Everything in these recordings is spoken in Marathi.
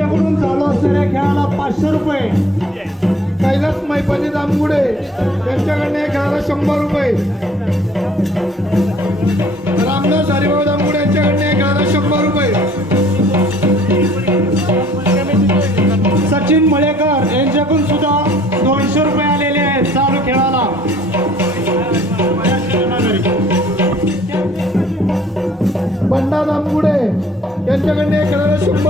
त्यांच्याकडून चालू असणाऱ्या खेळाला पाचशे रुपये. कैलास मैपाजी दामगुडे यांच्याकडनं या खेळाला शंभर रुपये. रामदास हरिभाऊ दामगुडे यांच्याकडनं या खेळाला शंभर रुपये. सचिन मळेकर यांच्याकडून सुद्धा दोनशे रुपये आलेले आहेत चालू खेळाला. बंडा दामगुडे यांच्याकडनं या खेळाला शंभर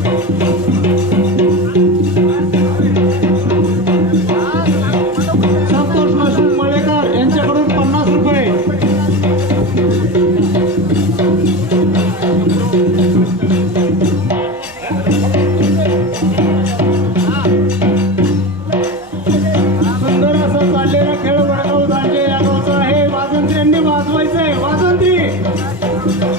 वाजवायचंय. वाजवून ती